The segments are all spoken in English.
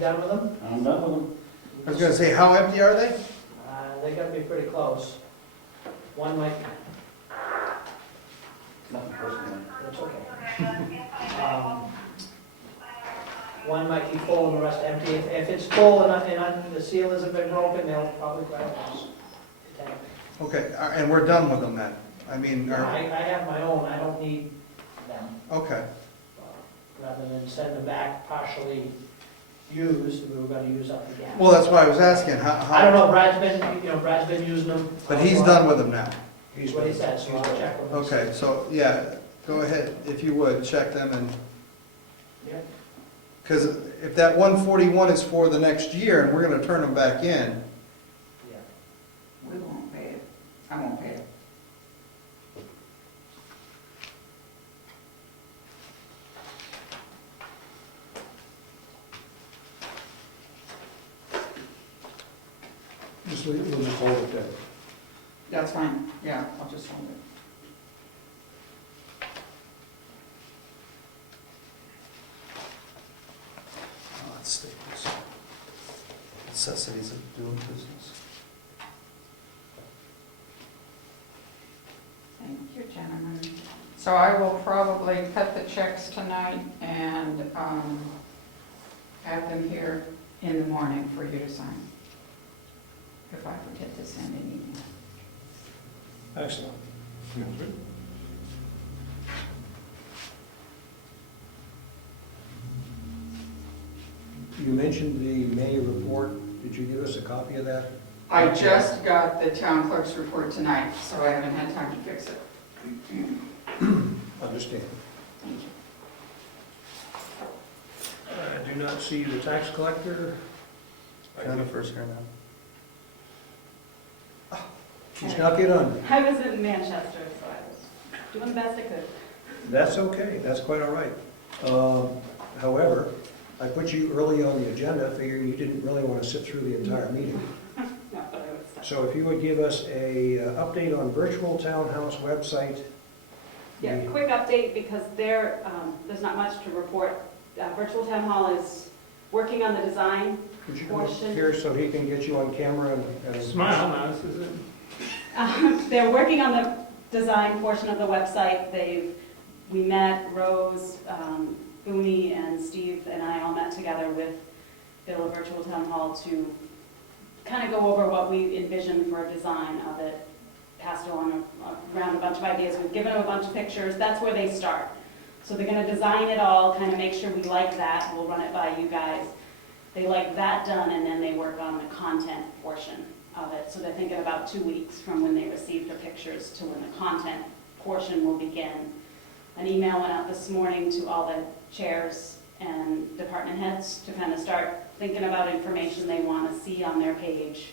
done with them? I'm done with them. I was gonna say, how empty are they? They gotta be pretty close. One might, Nothing personal. it's okay. One might be full and the rest empty. If it's full and the seal hasn't been broken, they'll probably grab us. Okay, and we're done with them then? I mean, I have my own, I don't need them. okay. Rather than send them back partially used, we were gonna use up again. Well, that's why I was asking, how? I don't know, Brad's been using them. But he's done with them now? He's what he said, so I'll check with him. Okay, so, yeah, go ahead, if you would, check them and, Yeah. because if that 141 is for the next year and we're gonna turn them back in, Yeah. We won't pay it. I won't pay it. Just leave it, we'll just hold it there. That's fine, yeah, I'll just hold it. oh, it's Staples. Necessities of doing business. Thank you, gentlemen. So I will probably cut the checks tonight and have them here in the morning for you to sign. If I forget to send an email. Excellent. You mentioned the May report. Did you give us a copy of that? I just got the town clerk's report tonight, so I haven't had time to fix it. Understand. Thank you. I do not see the tax collector. Can I go first here now? She snuck it under. I was in Manchester, so I was doing the best I could. That's okay, that's quite all right. However, I put you early on the agenda, figuring you didn't really want to sit through the entire meeting. Not that I would stop. So if you would give us a update on virtual townhouse website. Yeah, quick update, because there's not much to report. Virtual Town Hall is working on the design. Could you come up Portion. here so he can get you on camera and... Smile now, this is it. They're working on the design portion of the website. We met, Rose, Booney, and Steve and I all met together with Bill of Virtual Town Hall to kind of go over what we envisioned for a design of it, passed along around a bunch of ideas. We've given them a bunch of pictures. That's where they start. So they're going to design it all, kind of make sure we like that. We'll run it by you guys. They like that done, and then they work on the content portion of it. So they're thinking about 2 weeks from when they receive the pictures to when the content portion will begin. An email went out this morning to all the chairs and department heads to kind of start thinking about information they want to see on their page.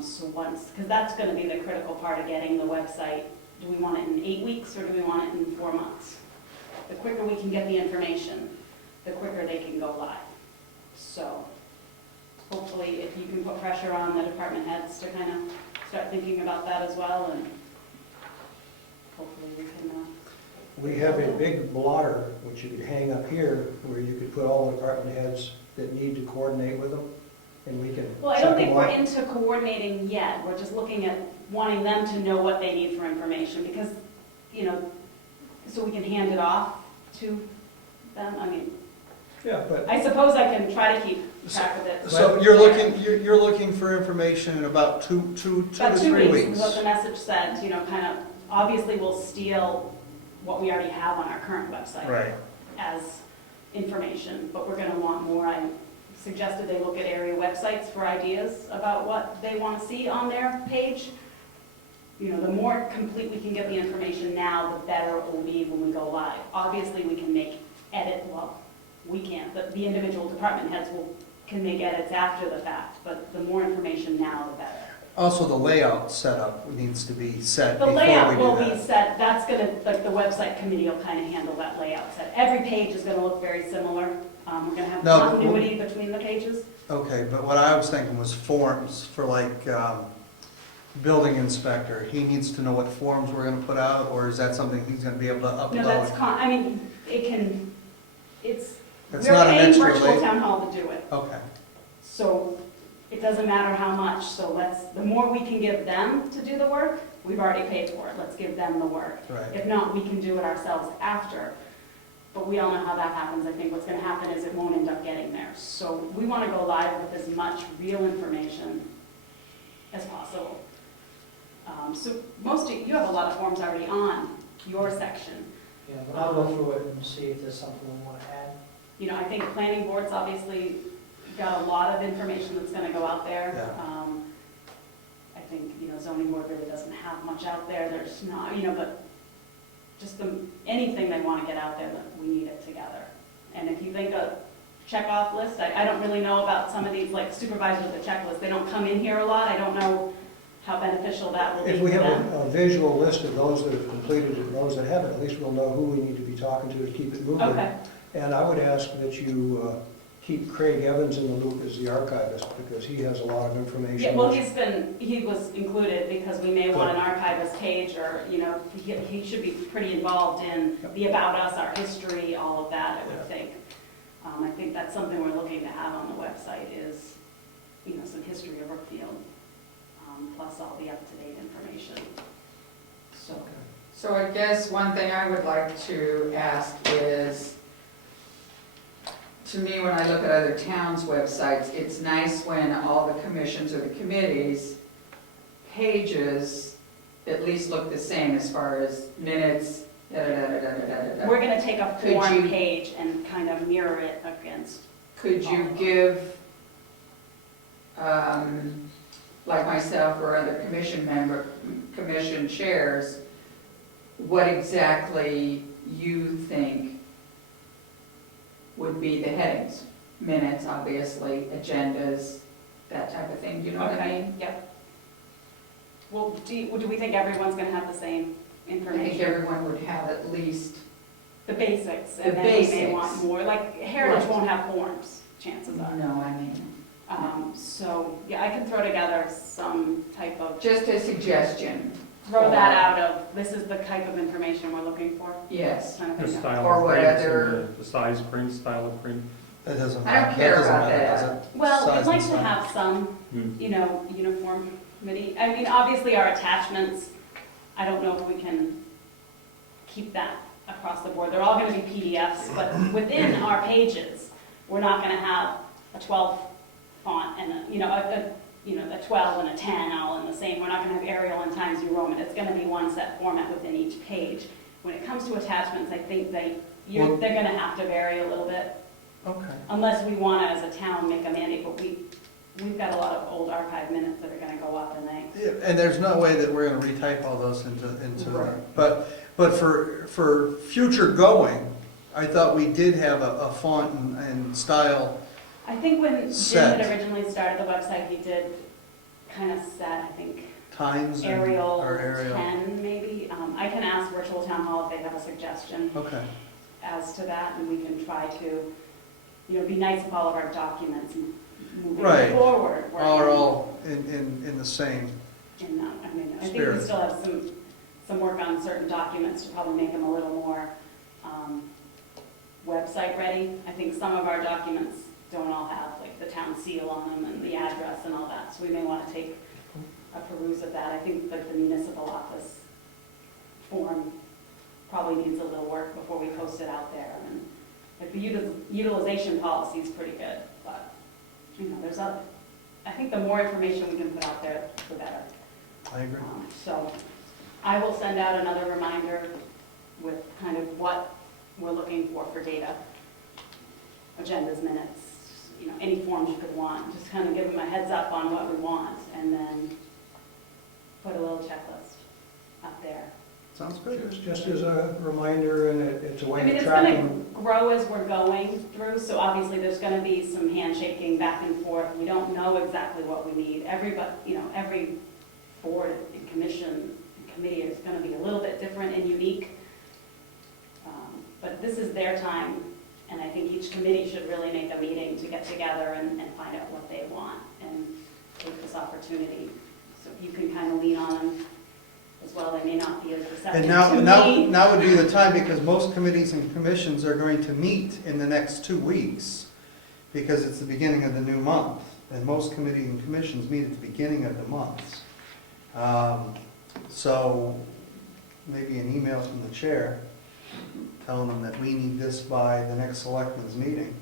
So once, because that's going to be the critical part of getting the website. Do we want it in 8 weeks or do we want it in 4 months? The quicker we can get the information, the quicker they can go live. So hopefully if you can put pressure on the department heads to kind of start thinking about that as well, and hopefully we can... We have a big blotter, which you could hang up here, where you could put all the department heads that need to coordinate with them, and we can Well, I check don't think them we're off. into coordinating yet. We're just looking at wanting them to know what they need for information, because, you know, so we can hand it off to them. I mean, Yeah, but I suppose I can try to keep track of it. So you're looking for information in about two to About 2 3 weeks weeks? is what the message said, you know, kind of, obviously we'll steal what we already have on our current website Right. as information, but we're gonna want more. I suggested they look at area websites for ideas about what they want to see on their page. You know, the more complete we can get the information now, the better it will be when we go live. Obviously, we can we can't, but the individual department heads can make edits after the fact, but the more information now, the better. Also, the layout setup needs to be set The before we layout will do be that. set, that's gonna, like, the website committee will kind of handle that layout set. Every page is gonna look very similar. We're gonna have No, continuity between the pages. Okay, but what I was thinking was forms for like, building inspector. He needs to know what forms we're gonna put out, or is that something he's gonna be able to upload? No, that's I mean, it's It's not an We're paying extra virtual labor? town hall to do it, Okay, so it doesn't matter how much, so the more we can give them to do the work, we've already paid for it, let's give them the work. right. If not, we can do it ourselves after, but we all know how that happens. I think what's gonna happen is it won't end up getting there. So we wanna go live with as much real information as possible. So you have a lot of forms already on your section. Yeah, but I'll go through it and see if there's something we want to add. You know, I think planning board's obviously got a lot of information that's gonna go out there. Yeah. I think, you know, zoning board really doesn't have much out there, there's not, you know, but just anything they wanna get out there, that we need it together. And if you think a checkoff list, I don't really know about some of these, like supervisors of the checklist, they don't come in here a lot, I don't know how beneficial that will be If for we have them. a visual list of those that have completed and those that haven't, at least we'll know who we need to be talking to keep it moving. Okay, And I would ask that you keep Craig Evans in the loop as the archivist, because he has a lot of information. yeah, well, he was included because we may want an archivist page, or, you know, he should be pretty involved in the about us, our history, all of that, I would think. I think that's something we're looking to have on the website is, you know, some history of Brookfield, plus all the up-to-date information. So I guess one thing I would like to ask is, to me, when I look at other towns' websites, it's nice when all the commissions or the committees' pages at least look the same as far as minutes, da-da-da-da-da-da-da-da. We're gonna take a Could form you- page and kind of mirror it against, Could you give, like myself or other commission chairs, what exactly you think would be the headings? Minutes, obviously, agendas, that type of thing, you know what I okay, mean? yep. Well, do we think everyone's gonna have the same I think information? everyone would have at least, The basics, The and then we may basics. want more, like Heritage Right. won't have forms, chances are. no, I mean, So, yeah, I can throw together some type of, just a suggestion, throw that out of, this is the type of information we're looking for. yes. Kind of The thing. style Or of what print, other- and the size print, style of print. That doesn't I don't matter. care That doesn't about matter, that. does it? Well, Size we'd and like to size. have some, Hmm. you know, uniform committee. I mean, obviously, our attachments, I don't know if we can keep that across the board. They're all gonna be PDFs, but within our pages, we're not gonna have a 12 font and a 12 and a 10 all in the same. We're not gonna have Arial and Times New Roman. It's gonna be one set format within each page. When it comes to attachments, I think they're gonna have to vary a little bit, Okay. unless we wanna, as a town, make a mandate, but we've got a lot of old archive minutes that are gonna go up, and Yeah, and there's no way that we're gonna retype all those into, Right. but for future going, I thought we did have a font and style. I think when Jim Set. had originally started the website, he did kind of set, I think, Times and, Arial or Arial. 10 maybe. I can ask Virtual Town Hall if they have a suggestion Okay, as to that, and we can try to, you know, be nice if all of our documents Right. moving forward. were are all in the same, in that. I mean, I think we Spirit. still have some work on certain documents to probably make them a little more website ready. I think some of our documents don't all have like the town seal on them and the address and all that, so we may want to take a peruse of that. I think like the municipal office form probably needs a little work before we post it out there. And like the utilization policy is pretty good, but you know, I think the more information we can put out there, the better. I agree. So I will send out another reminder with kind of what we're looking for data, agendas, minutes, you know, any forms you could want, just kind of give them a heads up on what we want, and then put a little checklist up there. Sounds good. Just as a reminder, and it's a I way mean, of it's gonna tracking. grow as we're going through, so obviously there's gonna be some handshaking back and forth. We don't know exactly what we need. Every board and commission and committee is gonna be a little bit different and unique. But this is their time, and I think each committee should really make a meeting to get together and find out what they want and take this opportunity. So if you can kind of lean on them as well. They may not be as receptive And now, to now, me. now would be the time, because most committees and commissions are going to meet in the next 2 weeks, because it's the beginning of the new month, and most committees and commissions meet at the beginning of the months. So, maybe an email from the chair, telling them that we need this by the next selectmen's meeting.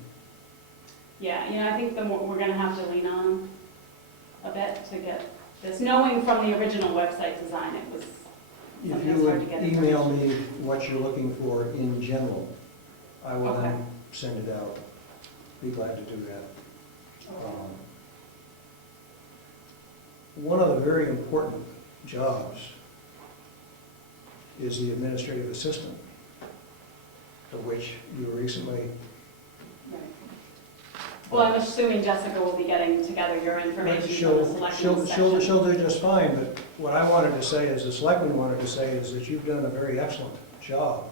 Yeah, I think we're gonna have to lean on them a bit to get this, knowing from the original website design, it was, If Something you that's hard would to get email me what you're looking for in general, I will Okay. then send it out. Be glad to do that. One of the very important jobs is the administrative assistant, of which you recently, right. Well, I'm assuming Jessica will be getting together your information from the she'll selectmen's section. do just fine, but what I wanted to say, as the selectman wanted to say, is that you've done a very excellent job.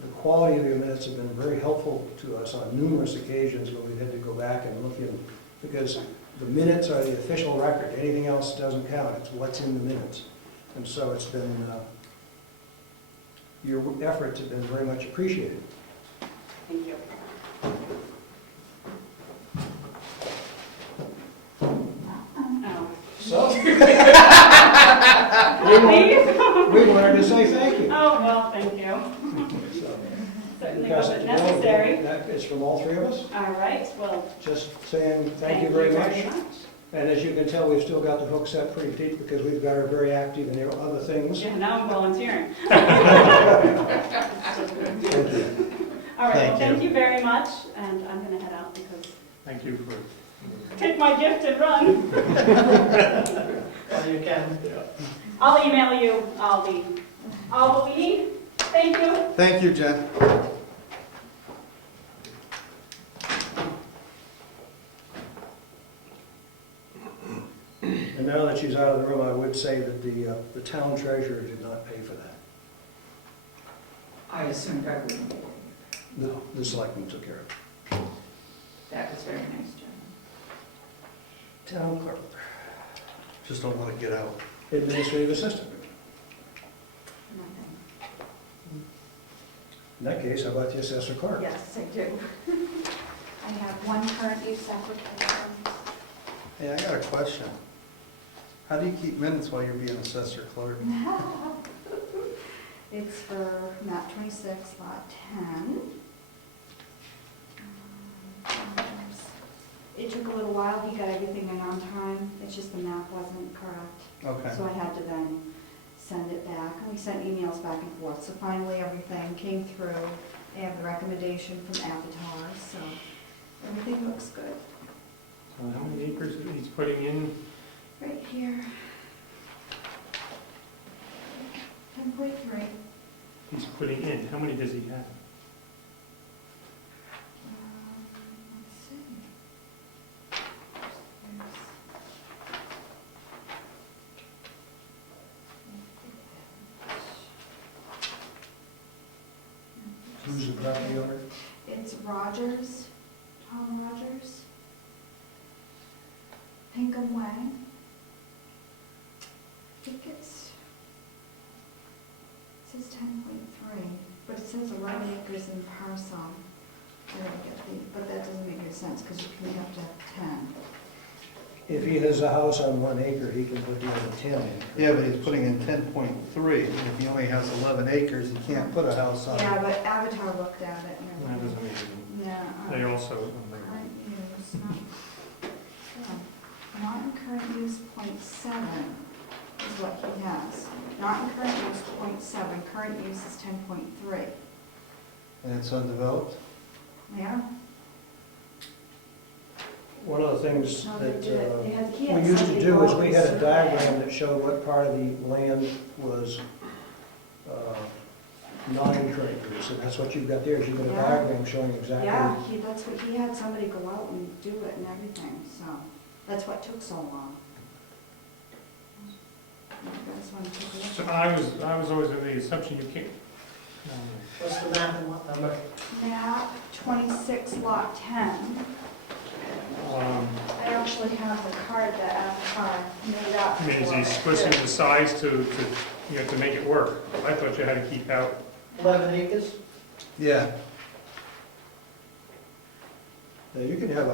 The quality of your minutes have been very helpful to us on numerous occasions when we've had to go back and look in, because the minutes are the official record, anything else doesn't count, it's what's in the minutes. And so it's been, your efforts have been very much appreciated. Thank you. Oh. So, Please? we wanted to say thank you. Oh, well, thank you. So, Certainly pass it wasn't to Bill. necessary. That is from all three of us, All right, well, just saying thank you very much. And as you can tell, we've still got the hook set pretty deep because we've got her very active in other things. Yeah, now I'm volunteering. Thank you. All right, well, Thank you. thank you very much, and I'm gonna head out because Thank you for. take my gift and run. Well, you can. I'll email you all what we need. Thank you. Thank you, Jen. And now that she's out of the room, I would say that the town treasurer did not pay for that. I assumed I wouldn't. The selectmen took care of it. That was very nice, Jen. Town clerk, Just don't let it get out. administrative assistant. Nothing. In that case, how about the assessor clerk? Yes, I do. I have one current use application. Hey, I got a question. How do you keep minutes while you're being assessor clerk? It's for map 26, lot 10. It took a little while, he got everything in on time, it's just the map wasn't correct. Okay. So I had to then send it back, and we sent emails back and forth. So finally, everything came through. They have the recommendation from Avatar, so everything looks good. So how many acres he's putting in? Right here. 10.3. He's putting in, how many does he have? Let's see. Who's the property owner? It's Rogers, Tom Rogers. Pinkham Way. I think it says 10.3, but it says 11 acres in parcel. Where I get the, but that doesn't make any sense because you can up to 10. If he has a house on 1 acre, he can put down a 10 acre. Yeah, but he's putting in 10.3. If he only has 11 acres, he can't put a house on Yeah, it. but Avatar looked at it and That everything. doesn't make any. Yeah. They also, Current use, not in current use, .7 is what he has. Not in current use, .7, current use is 10.3. And it's undeveloped? Yeah? One of the things No, that he we had used to somebody do go is out we and had a survey. diagram that showed what part of the land was non-current use, and that's what you've got there, is you've got a Yeah. diagram showing exactly. Yeah, that's what, he had somebody go out and do it and everything, so that's what took so long. You guys want to take a look? so I was always under the assumption you can't. What's the map and what number? Map 26, lot 10. I actually have the card that Avatar made up. I mean, is for he it, splitting too. the size to you have to make it work. I thought you had to keep out 11 acres? Yeah, Now, you can have a